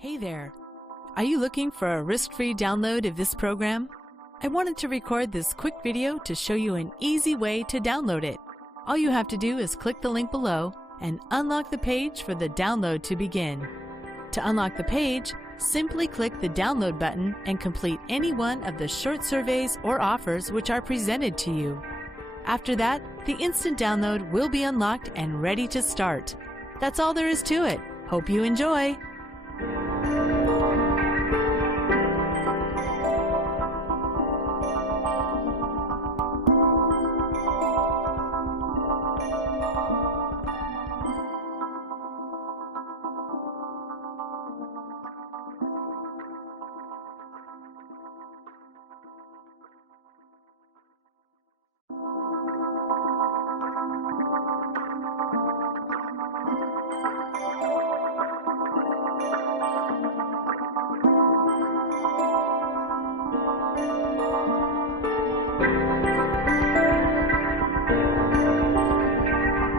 Hey there! Are you looking for a risk-free download of this program? I wanted to record this quick video to show you an easy way to download it. All you have to do is click the link below and unlock the page for the download to begin. To unlock the page, simply click the download button and complete any one of the short surveys or offers which are presented to you. After that, the instant download will be unlocked and ready to start. That's all there is to it. Hope you enjoy!